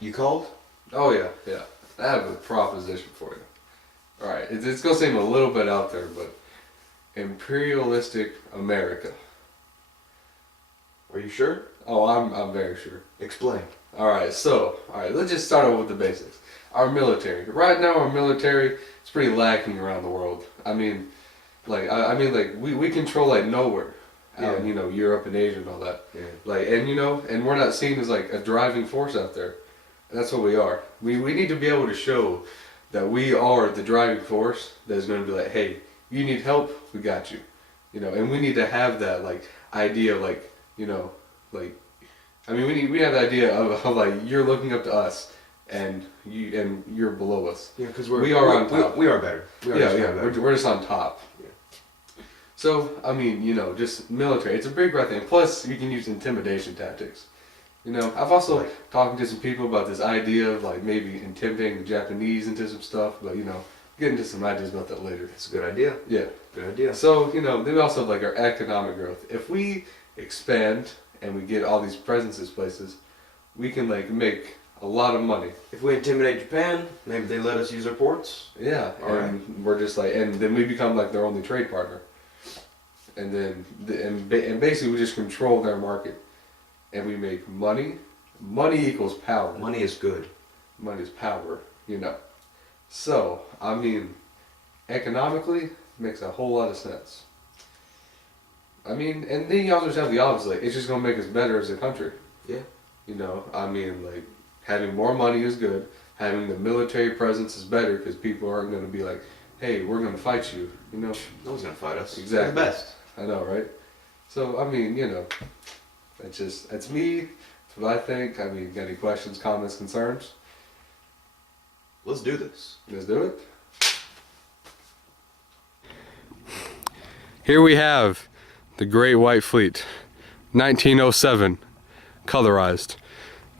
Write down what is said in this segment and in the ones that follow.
You called? Oh yeah, yeah. I have a proposition for you. Alright, it's gonna seem a little bit out there, but imperialistic America. Are you sure? Oh, I'm very sure. Explain. Alright, let's just start off with the basics. Our military. Right now our military is pretty lacking around the world. I mean, we control like nowhere. Out in, Europe and Asia and all that. Yeah. And we're not seen as like a driving force out there. And that's what we are. We need to be able to show that we are the driving force that is going to be like, hey, you need help, we got you. And we need to have that like idea of like, we have the idea of like you're looking up to us and you're below us. Yeah, because we are on top. We are better. We're just on top. Yeah. So just military. It's a big right thing. Plus, you can use intimidation tactics. I've also talking to some people about this idea of like maybe intimidating the Japanese into some stuff, but get into some ideas about that later. It's a good idea. Yeah. Good idea. So, they also have like our economic growth. If we expand and we get all these presences places, we can like make a lot of money. If we intimidate Japan, maybe they let us use our ports. Yeah. We're just like, and then we become like their only trade partner. And then, and basically we just control their market. And we make money. Money equals power. Money is good. Money is power, So, economically, makes a whole lot of sense. And then you also just have the opposite. Like, it's just going to make us better as a country. Yeah. Having more money is good. Having the military presence is better because people aren't going to be like, hey, we're going to fight you, No one's going to fight us. Exactly. We're the best. I know, right? So, that's me. That's what I think. Got any questions, comments, concerns? Let's do this. Let's do it. Here we have the Great White Fleet, 1907, colorized.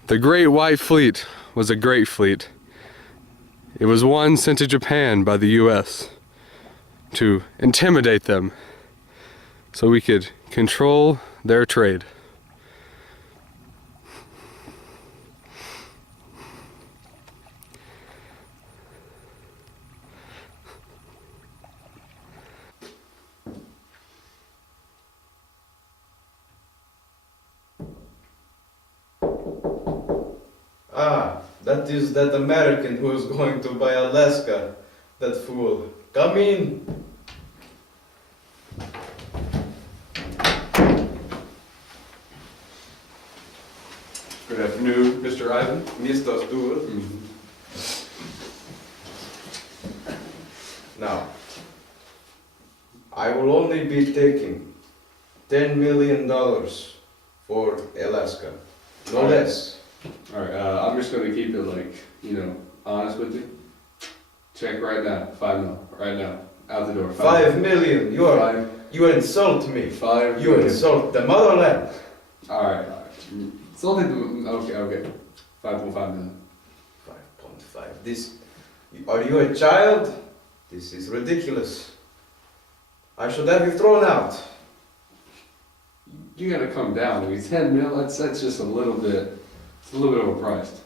The Great White Fleet was a great fleet. It was one sent to Japan by the U.S. to intimidate them so we could control their trade. That is that American who is going to buy Alaska. That fool. Come in. Good afternoon, Mr. Ivan. Mr. Stewart. Now, I will only be taking $10 million for Alaska. No less. Alright, I'm just going to keep it like, honest with you. Check right now, 5 mil, right now, out the door. 5 million. You insult me. 5 You insult the motherland. Alright. It's only okay. 5.5 million. 5.5. Are you a child? This is ridiculous. I should have you thrown out. You gotta come down. 10 mil, that's just a little bit. It's a little bit overpriced.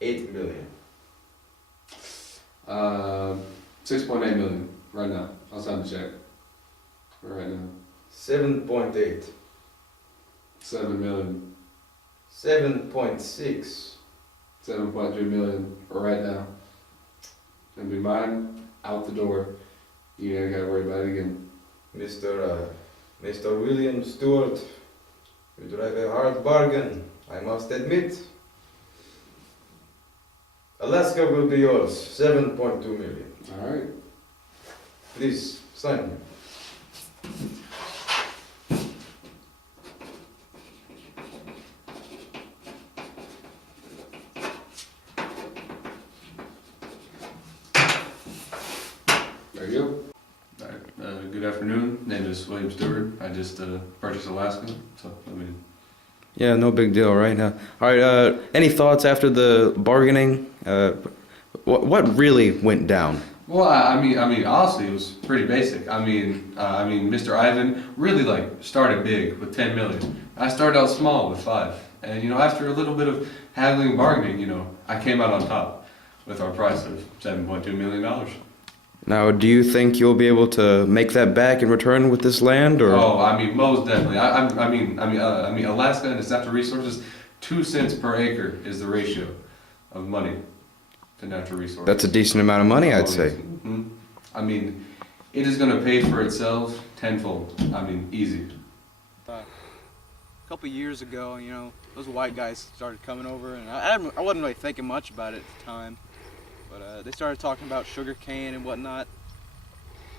8 million. 6.8 million right now. I'll sign the check. Right now. 7.8. 7 million. 7.6. 7.3 million right now. And be mine out the door. You ain't gotta worry about it again. Mr. William Stewart, you drive a hard bargain, I must admit. Alaska will be yours, 7.2 million. Alright. Please, sign here. There you go. Alright, good afternoon. Name is William Stewart. I just purchased Alaska, so Yeah, no big deal, right? All right. Any thoughts after the bargaining? What really went down? Well, honestly, it was pretty basic. Mr. Ivan really started big with 10 million. I started out small with 5. And after a little bit of haggling and bargaining, I came out on top with our price of $7.2 million. Now, do you think you'll be able to make that back in return with this land, or? Oh, I mean, most definitely. I mean, Alaska and its natural resources, 2 cents per acre is the ratio of money to natural resources. That's a decent amount of money, I'd say. Mm-hmm. I mean, it is going to pay for itself tenfold. I mean, easy. A couple years ago, those white guys started coming over, and I wasn't really thinking much about it at the time. But they started talking about sugar cane and whatnot.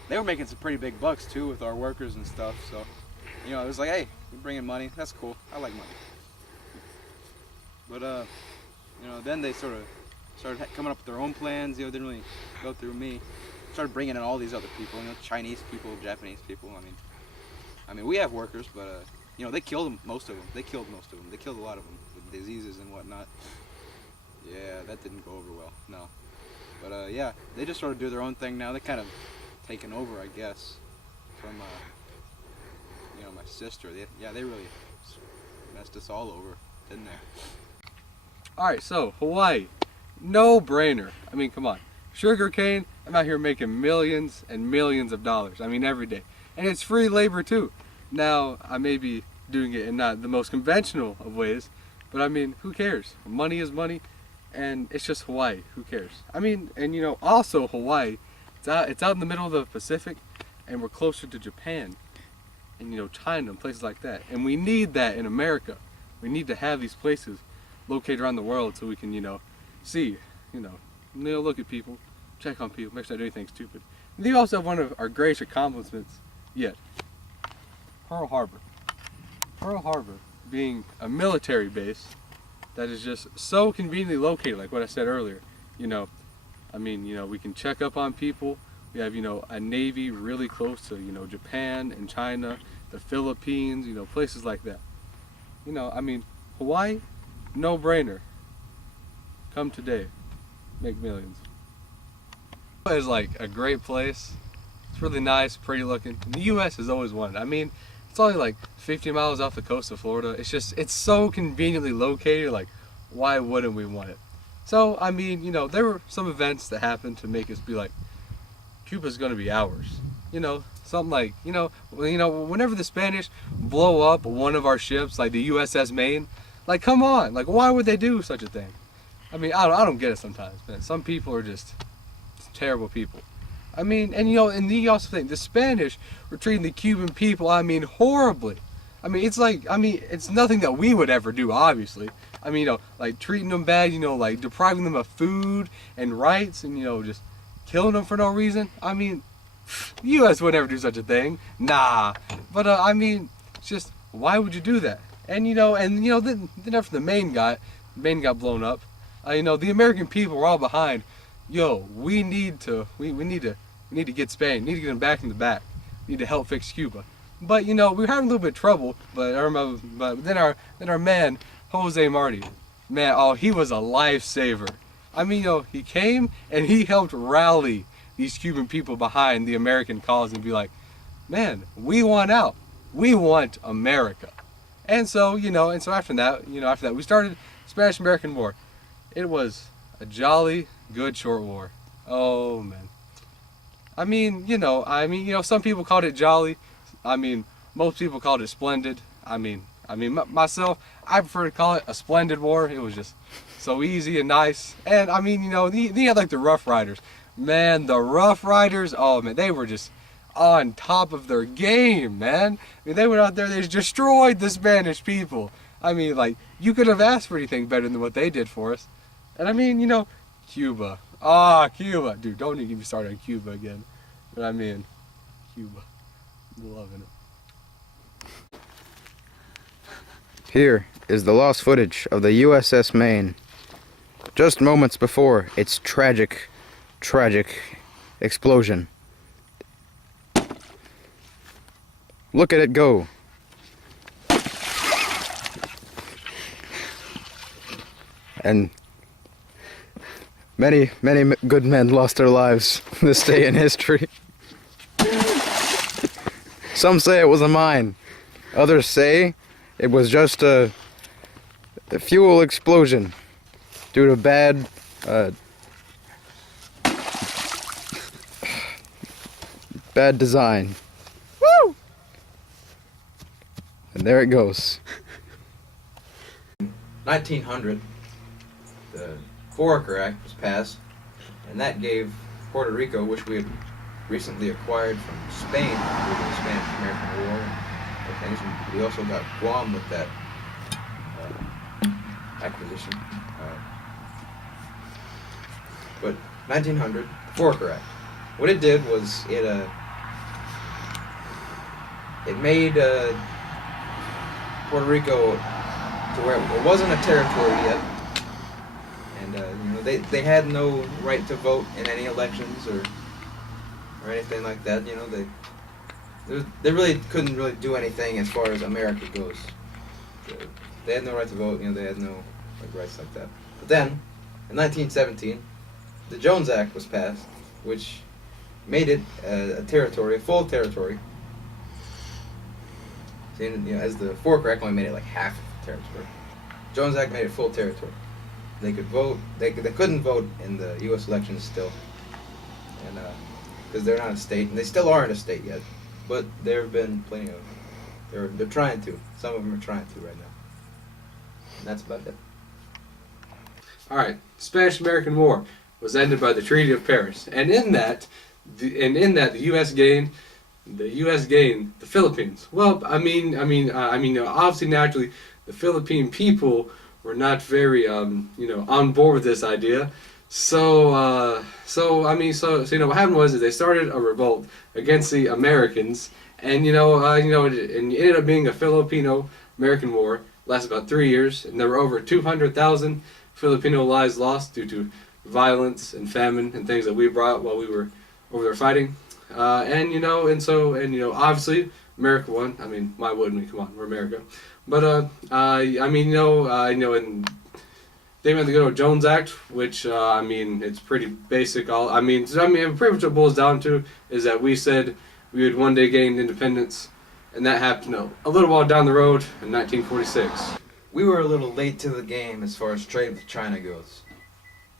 They were making some pretty big bucks too with our workers and stuff. So, it was like, hey, you're bringing money. That's cool. I like money. But then they sort of started coming up with their own plans. Didn't really go through me. Started bringing in all these other people. Chinese people, Japanese people. I mean, we have workers, but they killed most of them. They killed a lot of them with diseases and whatnot. Yeah, that didn't go over well. No. But yeah, they just sort of do their own thing now. They kind of taken over, I guess, from my sister. They really messed us all over, didn't they? Alright, so Hawaii, no brainer. I mean, come on. Sugarcane, I'm out here making millions and millions of dollars. I mean, every day. And it's free labor too. Now, I may be doing it in not the most conventional of ways, but I mean, who cares? Money is money. And it's just Hawaii. Who cares? I mean, and also Hawaii. It's out in the middle of the Pacific, and we're closer to Japan, and China and places like that. And we need that in America. We need to have these places located around the world so we can see, look at people, check on people, make sure they're doing anything stupid. And they also have one of our greatest accomplishments yet: Pearl Harbor. Pearl Harbor being a military base that is just so conveniently located, like what I said earlier. We can check up on people. We have, a navy really close to, Japan and China, the Philippines, places like that. Hawaii, no brainer. Come today, make millions. It's like a great place. It's really nice, pretty looking. The U.S. has always wanted. I mean, it's only like 50 miles off the coast of Florida. It's so conveniently located, like, why wouldn't we want it? So, I mean, there were some events that happened to make us be like, Cuba's gonna be ours. Something like, whenever the Spanish blow up one of our ships, like the USS Maine, like, come on, like, why would they do such a thing? I mean, I don't get it sometimes, man. Some people are just terrible people. I mean, and and you also think the Spanish were treating the Cuban people, I mean, horribly. I mean, it's nothing that we would ever do, obviously. I mean, like treating them bad, like depriving them of food and rights and, just killing them for no reason. I mean, the U.S. would never do such a thing. Nah. But, I mean, it's just, why would you do that? And, then after the Maine got blown up, the American people were all behind. We need to get Spain. We need to get them back in the back. We need to help fix Cuba. But we were having a little bit of trouble. But then our man Jose Marti, man, he was a lifesaver. I mean, he came and he helped rally these Cuban people behind the American cause and be like, man, we want out. We want America. And so after that, we started Spanish-American War. It was a jolly good short war. Oh man. I mean, some people called it jolly. I mean, most people called it splendid. I mean, myself, I prefer to call it a splendid war. It was just so easy and nice. And I mean, you had like the Rough Riders. Man, the Rough Riders, oh man, they were just on top of their game, man. I mean, they went out there, they just destroyed the Spanish people. I mean, like, you could have asked for anything better than what they did for us. And I mean, Cuba. Cuba. Dude, don't even get me started on Cuba again. But I mean, Cuba. I'm loving it. Here is the lost footage of the USS Maine, just moments before its tragic explosion. Look at it go. And many good men lost their lives this day in history. Some say it was a mine. Others say it was just a The fuel explosion due to bad bad design. Woo! And there it goes. 1900, the Foraker Act was passed, and that gave Puerto Rico, which we had recently acquired from Spain through the Spanish-American War, and things. We also got Guam with that acquisition. But 1900, the Foraker Act. What it did was it made Puerto Rico to where it wasn't a territory yet, and you know, they had no right to vote in any elections or anything like that. You know, they really couldn't really do anything as far as America goes. They had no right to vote. You know, they had no rights like that. But then, in 1917, the Jones Act was passed, which made it a territory, a full territory. You know, as the Foraker Act only made it like half of the territory. Jones Act made it full territory. They could vote. They couldn't vote in the U.S. elections still, and because they're not a state, and they still aren't a state yet. But there have been plenty of. They're trying to. Some of them are trying to right now. And that's about it. All right, Spanish-American War was ended by the Treaty of Paris, and in that, the U.S. gained the Philippines. Well, I mean, obviously, naturally, the Philippine people were not very, on board with this idea. So what happened was that they started a revolt against the Americans, and and it ended up being a Filipino-American War. Lasted about 3 years, and there were over 200,000 Filipino lives lost due to violence and famine and things that we brought while we were over there fighting. Obviously America won. I mean, why wouldn't we? Come on, we're America. But and they went to go to Jones Act, which it's pretty basic. Pretty much what it boils down to is that we said we would one day gain independence, and that happened a little while down the road in 1946. We were a little late to the game as far as trade with China goes.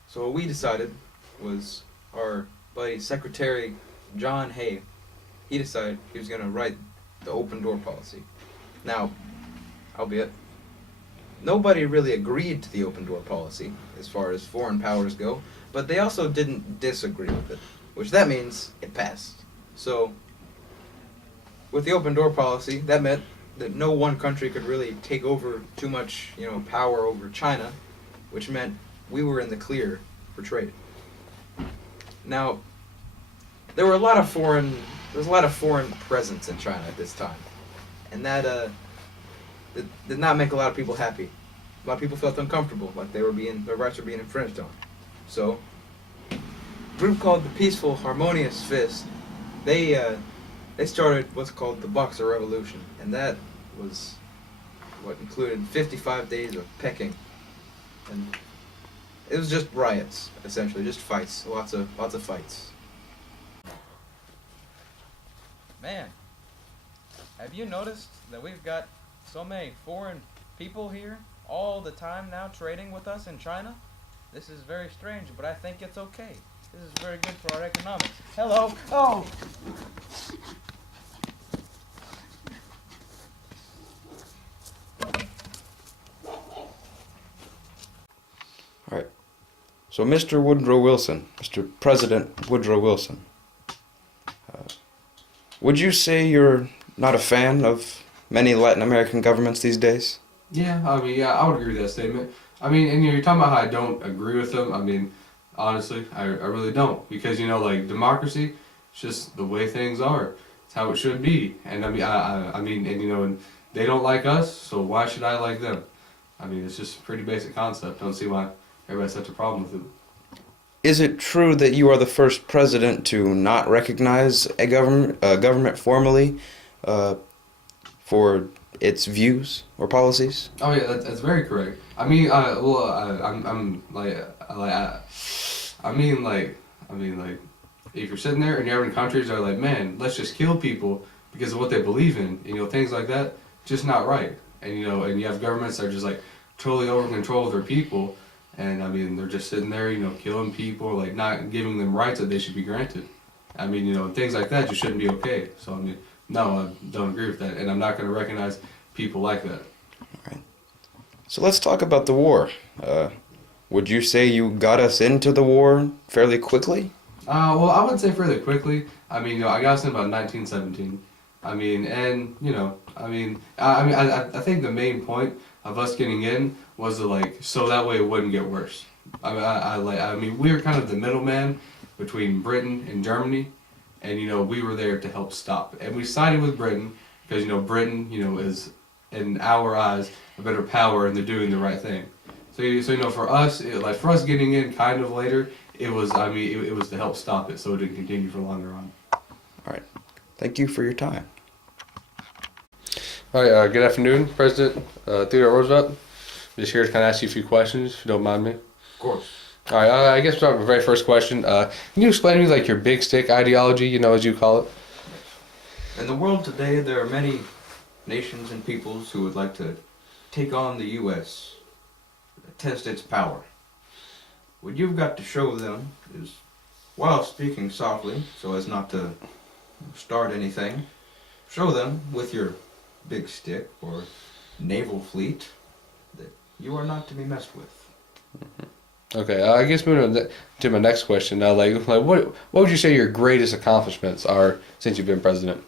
So what we decided was our buddy Secretary John Hay, he decided he was going to write the open door policy. Now, albeit, nobody really agreed to the open door policy as far as foreign powers go, but they also didn't disagree with it, which that means it passed. So, with the open door policy, that meant that no one country could really take over too much, power over China, which meant we were in the clear for trade. Now, there was a lot of foreign presence in China at this time, and that did not make a lot of people happy. A lot of people felt uncomfortable, like their rights were being infringed on. So, a group called the Peaceful Harmonious Fist, they started what's called the Boxer Revolution, and that was what included 55 days of pecking, and it was just riots, essentially, just fights, lots of fights. Man, have you noticed that we've got so many foreign people here all the time now trading with us in China? This is very strange, but I think it's okay. This is very good for our economics. Hello. Oh. All right. So, Mr. Woodrow Wilson, Mr. President Woodrow Wilson, would you say you're not a fan of many Latin American governments these days? Yeah, I would agree with that statement. And you're talking about how I don't agree with them. Honestly, I really don't, because democracy, it's just the way things are. It's how it should be. And and they don't like us, so why should I like them? It's just a pretty basic concept. I don't see why everybody has such a problem with it. Is it true that you are the first president to not recognize a government formally for its views or policies? Oh yeah, that's very correct. If you're sitting there and you're having countries that are like, man, let's just kill people because of what they believe in, things like that, just not right. And you have governments that are just like totally over control of their people, and I mean they're just sitting there, you know, killing people, like not giving them rights that they should be granted. I mean, you know, things like that just shouldn't be okay. So I mean, no, I don't agree with that, and I'm not going to recognize people like that. So let's talk about the war. Would you say you got us into the war fairly quickly? Well, I would say fairly quickly. I mean, you know, I got us in about 1917. I mean, and you know, I think the main point of us getting in was to like so that way it wouldn't get worse. I mean, we were kind of the middleman between Britain and Germany, and you know, we were there to help stop it. And we sided with Britain because you know, Britain, you know, is in our eyes a better power, and they're doing the right thing. So you know, for us, for us getting in kind of later, it was it was to help stop it so it didn't continue for longer on. All right. Thank you for your time. All right, good afternoon, President Theodore Roosevelt. I'm just here to kind of ask you a few questions, if you don't mind me. Of course. All right, I guess my very first question. Can you explain to me like your big stick ideology, you know, as you call it? In the world today, there are many nations and peoples who would like to take on the U.S., test its power. What you've got to show them is, while speaking softly, so as not to start anything, show them with your big stick or naval fleet that you are not to be messed with. Okay, I guess moving on to my next question. Now, what would you say your greatest accomplishments are since you've been president?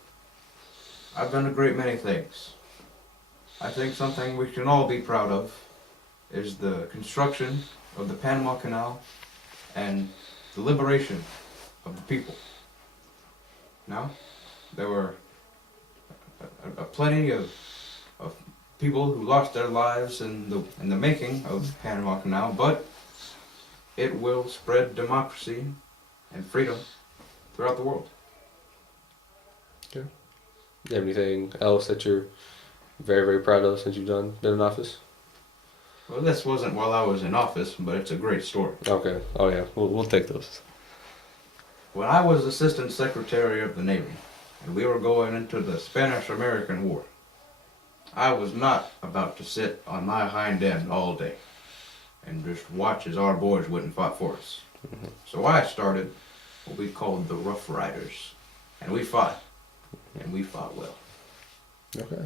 I've done a great many things. I think something we can all be proud of is the construction of the Panama Canal and the liberation of the people. Now, there were plenty of people who lost their lives in the making of the Panama Canal, but it will spread democracy and freedom throughout the world. Do you have anything else that you're very, very proud of since you've been in office? Well, this wasn't while I was in office, but it's a great story. Okay. Oh yeah, we'll take those. When I was Assistant Secretary of the Navy, and we were going into the Spanish-American War, I was not about to sit on my hind end all day and just watch as our boys went and fought for us. Mm-hmm. So I started what we called the Rough Riders, and we fought well. Okay.